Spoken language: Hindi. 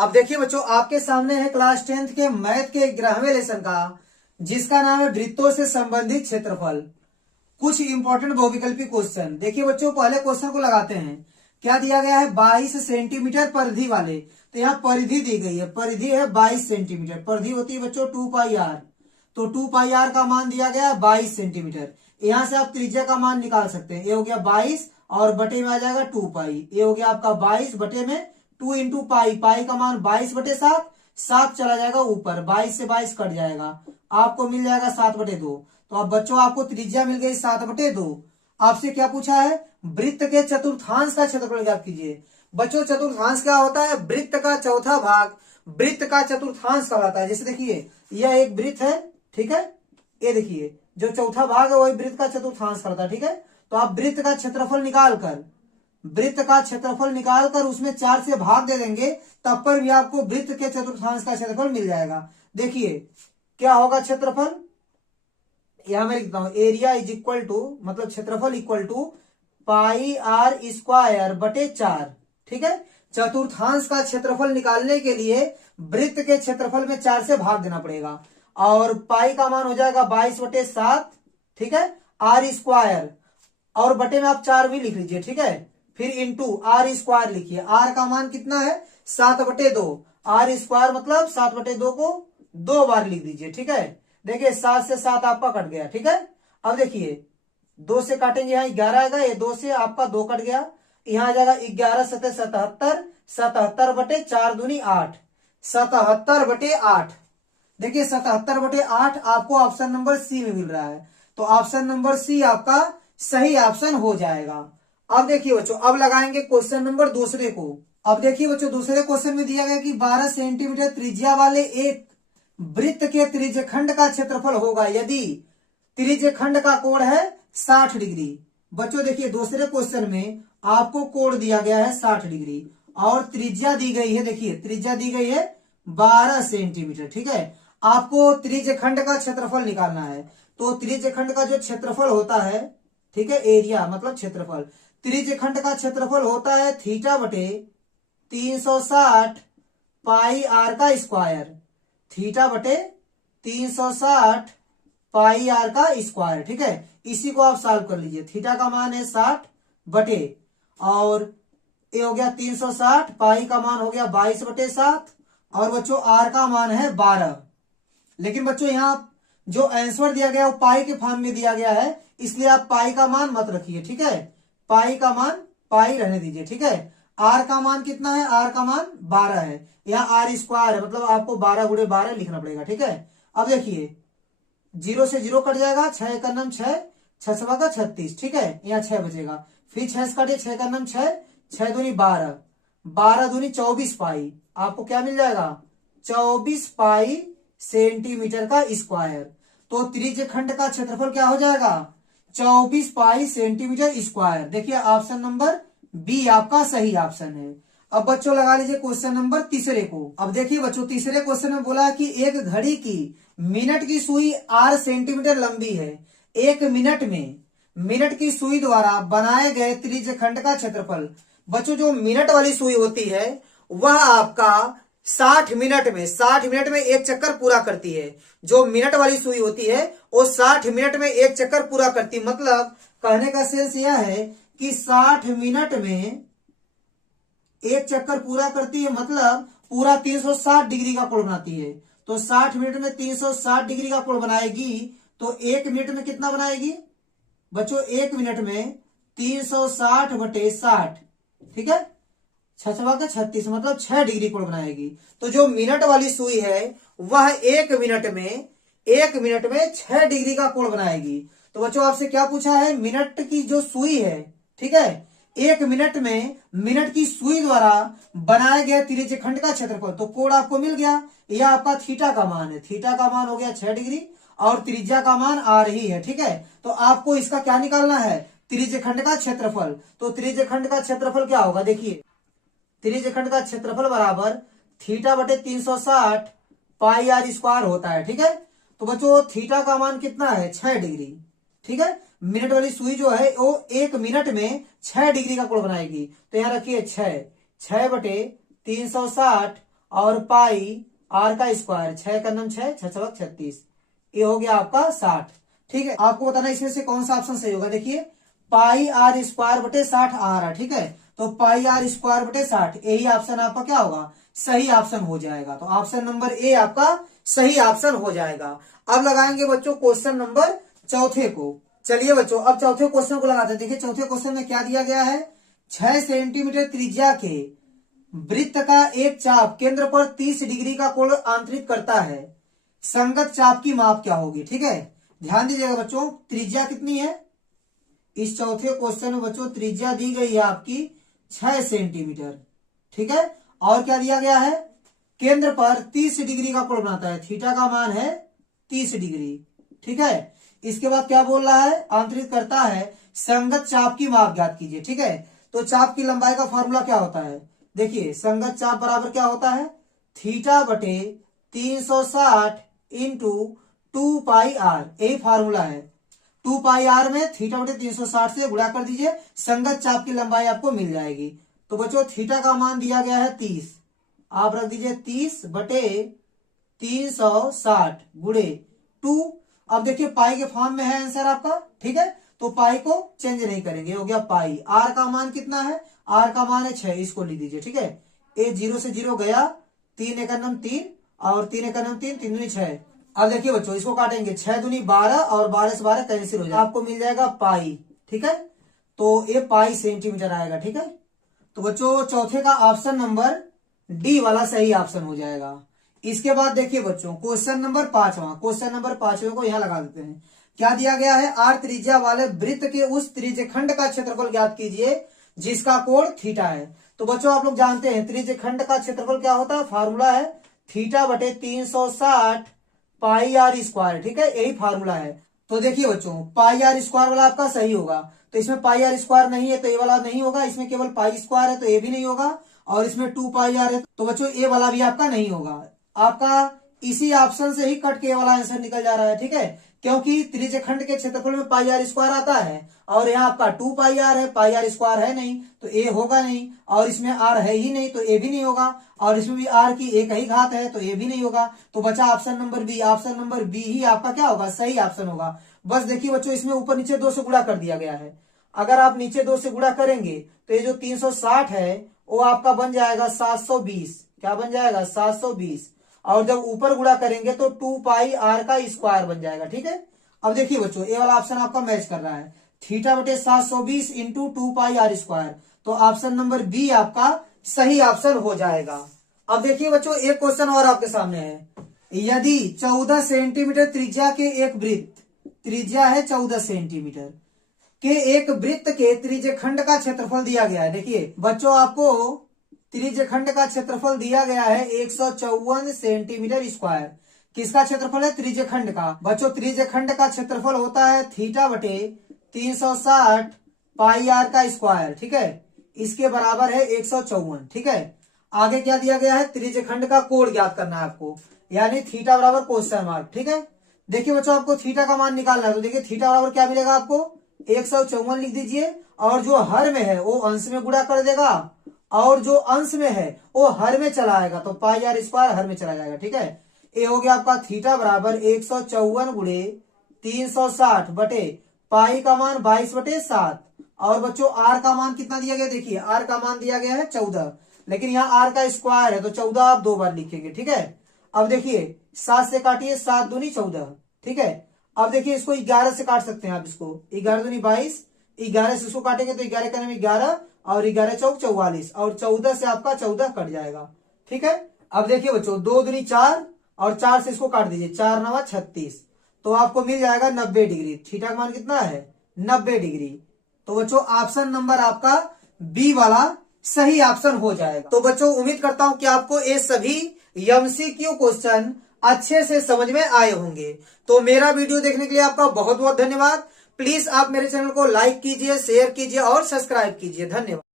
अब देखिए बच्चों, आपके सामने है क्लास 10th के मैथ के 11वें लेसन का, जिसका नाम है वृत्तों से संबंधित क्षेत्रफल। कुछ इंपॉर्टेंट बहुविकल्पी क्वेश्चन। देखिए बच्चों, पहले क्वेश्चन को लगाते हैं। क्या दिया गया है? 22 सेंटीमीटर परिधि वाले। तो यहाँ परिधि दी गई है, परिधि है 22 सेंटीमीटर। परिधि होती है बच्चों 2πr। तो 2πr का मान दिया गया है 22 सेंटीमीटर। यहां से आप त्रिज्या का मान निकाल सकते हैं। ये हो गया 22 और बटे में आ जाएगा 2π। ये हो गया आपका 22 बटे में 2 इंटू पाई। पाई का मान 22/7। 7 चला जाएगा ऊपर, 22 से 22 कट जाएगा, आपको मिल जाएगा 7/2। तो अब बच्चों आपको त्रिज्या मिल गई 7/2। आपसे क्या पूछा है? वृत्त के चतुर्थांश का क्षेत्रफल ज्ञात कीजिए। बच्चों चतुर्थांश क्या होता है? वृत्त का चौथा भाग वृत्त का चतुर्थांश कहलाता है। जैसे देखिए, यह एक वृत्त है, ठीक है। ये देखिए, जो चौथा भाग है वही वृत्त का चतुर्थांश कहलाता है, ठीक है। तो आप वृत्त का क्षेत्रफल निकालकर उसमें 4 से भाग दे देंगे, तब पर भी आपको वृत्त के चतुर्थांश का क्षेत्रफल मिल जाएगा। देखिए क्या होगा क्षेत्रफल, यहां मैं लिखता हूं, एरिया इज इक्वल टू, मतलब क्षेत्रफल इक्वल टू πr² बटे 4, ठीक है। चतुर्थांश का क्षेत्रफल निकालने के लिए वृत्त के क्षेत्रफल में 4 से भाग देना पड़ेगा, और पाई का मान हो जाएगा 22/7, ठीक है। r² और बटे में आप 4 भी लिख लीजिए, ठीक है। फिर इंटू r² लिखिए। r का मान कितना है? 7/2। r² मतलब 7/2 को 2 बार लिख दीजिए, ठीक है। देखिए 7 से 7 आपका कट गया, ठीक है। अब देखिए 2 से काटेंगे, यहाँ 11 आएगा, ये 2 से आपका 2 कट गया, यहाँ आ जाएगा 11 7 77, 77/4 दूनी 8, 77/8। देखिए 77/8 आपको ऑप्शन नंबर सी में मिल रहा है। तो ऑप्शन नंबर सी आपका सही ऑप्शन हो जाएगा। अब देखिए बच्चों, अब लगाएंगे क्वेश्चन नंबर दूसरे को। अब देखिए बच्चों, दूसरे क्वेश्चन में दिया गया कि 12 सेंटीमीटर त्रिज्या वाले एक वृत्त के त्रिज्यखंड का क्षेत्रफल होगा यदि त्रिज्यखंड का कोण है 60 डिग्री। बच्चों देखिए, दूसरे क्वेश्चन में आपको कोण दिया गया है 60 डिग्री और त्रिज्या दी गई है, देखिए त्रिज्या दी गई है 12 सेंटीमीटर, ठीक है। आपको त्रिज्यखंड का क्षेत्रफल निकालना है। तो त्रिज्यखंड का जो क्षेत्रफल होता है, ठीक है, एरिया मतलब क्षेत्रफल, त्रिज्यखंड का क्षेत्रफल होता है θ/360 πr²। θ/360 πr², ठीक है। इसी को आप सॉल्व कर लीजिए। थीटा का मान है 60 बटे, और ये हो गया 360, पाई का मान हो गया 22/7, और बच्चों आर का मान है 12। लेकिन बच्चों यहाँ जो आंसर दिया गया वो पाई के फॉर्म में दिया गया है, इसलिए आप पाई का मान मत रखिए, ठीक है। पाई का मान पाई रहने दीजिए, ठीक है। आर का मान कितना है? आर का मान 12 है। यहाँ r² है, मतलब आपको 12 × 12 लिखना पड़ेगा, ठीक है। अब देखिए 0 से 0 कट जाएगा, 6 का नम 6, 6 सवा का 36, ठीक है। यहाँ 6 बचेगा, फिर 6 से काटे, 6 का नम 6, 6 दूनी 12, 12 दूनी 24 पाई। आपको क्या मिल जाएगा? 24 पाई सेंटीमीटर का स्क्वायर। तो त्रिज्यखंड का क्षेत्रफल क्या हो जाएगा? 24 पाई सेंटीमीटर स्क्वायर। देखिए ऑप्शन नंबर बी आपका सही ऑप्शन है। अब बच्चों लगा लीजिए क्वेश्चन नंबर तीसरे को। अब देखिए बच्चों, तीसरे क्वेश्चन में बोला कि एक घड़ी की मिनट की सुई 8 सेंटीमीटर लंबी है। एक मिनट में मिनट की सुई द्वारा बनाए गए त्रिज्यखंड का क्षेत्रफल। बच्चों जो मिनट वाली सुई होती है वह आपका 60 मिनट में एक चक्कर पूरा करती है। जो मिनट वाली सुई होती है वो 60 मिनट में एक चक्कर पूरा करती है। मतलब कहने का सेंस यह है कि 60 मिनट में एक चक्कर पूरा करती है, मतलब पूरा 360 डिग्री का कोण बनाती है। तो 60 मिनट में 360 डिग्री का कोण बनाएगी, तो 1 मिनट में कितना बनाएगी? बच्चों 1 मिनट में 360/60, ठीक है, 6 सवा का 36, मतलब 6 डिग्री कोण बनाएगी। तो जो मिनट वाली सुई है वह 1 मिनट में 6 डिग्री का कोण बनाएगी। तो बच्चों आपसे क्या पूछा है? मिनट की जो सुई है, ठीक है, 1 मिनट में मिनट की सुई द्वारा बनाए गए त्रिज्यखंड का क्षेत्रफल। तो कोण आपको मिल गया, यह आपका थीटा का मान है। थीटा का मान हो गया 6 डिग्री और त्रिज्या का मान आ रही है, ठीक है। तो आपको इसका क्या निकालना है? त्रिज्यखंड का क्षेत्रफल। तो त्रिज्यखंड का क्षेत्रफल क्या होगा? देखिए त्रिज्यखंड का क्षेत्रफल बराबर θ/360 πr² होता है, ठीक है। तो बच्चों थीटा का मान कितना है? 6 डिग्री, ठीक है। मिनट वाली सुई जो है वो 1 मिनट में 6 डिग्री का कोण बनाएगी। तो यहाँ रखिए 6 6/360 और पाई आर का स्क्वायर, 6 का 6, 6 छक 36, ये हो गया आपका 60। ठीक है, आपको बताना इसमें से कौन सा ऑप्शन सही होगा। देखिए पाई आर स्क्वायर बटे 60 आ रहा है, ठीक है, तो पाई आर स्क्वायर बटे 60, यही ऑप्शन आपका क्या होगा, सही ऑप्शन हो जाएगा। तो ऑप्शन नंबर ए आपका सही ऑप्शन हो जाएगा। अब लगाएंगे बच्चों क्वेश्चन नंबर चौथे को। चलिए बच्चों अब चौथे क्वेश्चन को लगाते हैं। देखिए चौथे क्वेश्चन में क्या दिया गया है, 6 सेंटीमीटर त्रिज्या के वृत्त का एक चाप केंद्र पर 30 डिग्री का कोण आंतरित करता है, संगत चाप की माप क्या होगी। ठीक है, ध्यान दीजिएगा बच्चों, त्रिज्या कितनी है इस चौथे क्वेश्चन में बच्चों, त्रिज्या दी गई है आपकी 6 सेंटीमीटर। ठीक है, और क्या दिया गया है, केंद्र पर 30 डिग्री का कोण बनाता है, थीटा का मान है 30 डिग्री। ठीक है, इसके बाद क्या बोल रहा है, आंतरित करता है, संगत चाप की माप ज्ञात कीजिए। ठीक है, तो चाप की लंबाई का फॉर्मूला क्या होता है, देखिए संगत चाप बराबर क्या होता है, थीटा बटे 360 इंटू 2 पाई आर, यही फार्मूला है। 2 पाई आर में थीटा बटे 360 से गुणा कर दीजिए, संगत चाप की लंबाई आपको मिल जाएगी। तो बच्चों थीटा का मान दिया गया है 30, आप रख दीजिए 30 बटे 360 गुणे 2। अब देखिए पाई के फॉर्म में है आंसर आपका। ठीक है, तो पाई को चेंज नहीं करेंगे, हो गया पाई। आर का मान कितना है, आर का मान है 6, इसको लिख दीजिए। ठीक है, ए 0 से 0 गया, 3 एक 3 और 3 एक 3, 3 दूनी 6। अब देखिए बच्चों इसको काटेंगे, 6 दूनी 12 और 12 से 12 कैंसिल हो जाएगा, आपको मिल जाएगा पाई। ठीक है, तो ये पाई सेंटीमीटर आएगा। ठीक है, तो बच्चों चौथे का ऑप्शन नंबर डी वाला सही ऑप्शन हो जाएगा। इसके बाद देखिए बच्चों क्वेश्चन नंबर 5वां, क्वेश्चन नंबर 5वें को यहां लगा देते हैं। क्या दिया गया है, आर त्रिज्या वाले वृत्त के उस त्रिज्यखंड का क्षेत्रफल ज्ञात कीजिए जिसका कोण थीटा है। तो बच्चों आप लोग जानते हैं त्रिज्यखंड का क्षेत्रफल क्या होता है, फार्मूला है थीटा बटे 360 पाई आर स्क्वायर। ठीक है, यही फार्मूला है। तो देखिए बच्चों पाई आर स्क्वायर वाला आपका सही होगा, तो इसमें पाई आर स्क्वायर नहीं है तो ये वाला नहीं होगा, इसमें केवल पाई स्क्वायर है तो ये भी नहीं होगा, और इसमें 2 पाई आर है तो बच्चों ये वाला भी आपका नहीं होगा। आपका इसी ऑप्शन से ही कट के वाला आंसर निकल जा रहा है। ठीक है, क्योंकि त्रिज्यखंड के क्षेत्रफल में पाई आर स्क्वायर आता है और यहाँ आपका 2 पाई आर है, पाई आर स्क्वायर है नहीं तो ए होगा नहीं, और इसमें आर है ही नहीं तो ए भी नहीं होगा, और इसमें भी आर की एक ही घात है तो ए भी नहीं होगा। तो बचा option number B, option number B ही आपका क्या होगा, सही ऑप्शन होगा। बस देखिए बच्चों इसमें ऊपर नीचे 2 से गुणा कर दिया गया है, अगर आप नीचे 2 से गुणा करेंगे तो ये जो 360 है वो आपका बन जाएगा 720, क्या बन जाएगा 720, और जब ऊपर गुणा करेंगे तो 2 पाई आर का स्क्वायर बन जाएगा। ठीक है, अब देखिए बच्चों ये वाला ऑप्शन आपका मैच कर रहा है, थीटा बटे 720 इंटू 2 पाई आर स्क्वायर, तो ऑप्शन नंबर बी आपका सही ऑप्शन हो जाएगा। अब देखिए बच्चों एक क्वेश्चन और आपके सामने है, यदि 14 सेंटीमीटर त्रिज्या के एक वृत्त, त्रिज्या है 14 सेंटीमीटर के एक वृत्त के त्रिज्यखंड का क्षेत्रफल दिया गया है। देखिए बच्चों आपको त्रिज्यखंड का क्षेत्रफल दिया गया है 154 सेंटीमीटर स्क्वायर, किसका क्षेत्रफल है, त्रिज्यखंड का। बच्चों त्रिज्यखंड का क्षेत्रफल होता है थीटा बटे 360 पाई आर का स्क्वायर। ठीक है, इसके बराबर है 154। ठीक है, आगे क्या दिया गया है, त्रिज्यखंड का कोण ज्ञात करना है आपको, यानी थीटा बराबर क्वेश्चन मार्क। ठीक है, देखिए बच्चों आपको थीटा का मान निकालना है, तो देखिए थीटा बराबर क्या मिलेगा आपको, 154 लिख दीजिए, और जो हर में है वो अंश में गुणा कर देगा, और जो अंश में है वो हर में चला आएगा, तो पाई आर स्क्वायर हर में चला जाएगा। ठीक है, ये हो गया आपका थीटा बराबर 154 गुणे 360 बटे पाई का मान 22 बटे 7, और बच्चों आर का मान कितना दिया गया, देखिए आर का मान दिया गया है 14, लेकिन यहाँ आर का स्क्वायर है तो 14 आप 2 बार लिखेंगे। ठीक है, अब देखिए 7 से काटिए, 7 दूनी 14। ठीक है, अब देखिए इसको 11 से काट सकते हैं आप, इसको 11 दूनी 22, 11 से इसको काटेंगे तो 11 का नाम 11, और 11 चौक 44, और 14 से आपका 14 कट जाएगा। ठीक है, अब देखिए बच्चों 2 दूनी 4 और 4 से इसको काट दीजिए, 4 9 36, तो आपको मिल जाएगा 90 डिग्री। थीटा का मान कितना है, 90 डिग्री। तो बच्चों ऑप्शन नंबर आपका बी वाला सही ऑप्शन हो जाएगा। तो बच्चों उम्मीद करता हूं कि आपको ये सभी एमसीक्यू क्वेश्चन अच्छे से समझ में आए होंगे। तो मेरा वीडियो देखने के लिए आपका बहुत बहुत धन्यवाद। प्लीज आप मेरे चैनल को लाइक कीजिए, शेयर कीजिए और सब्सक्राइब कीजिए। धन्यवाद।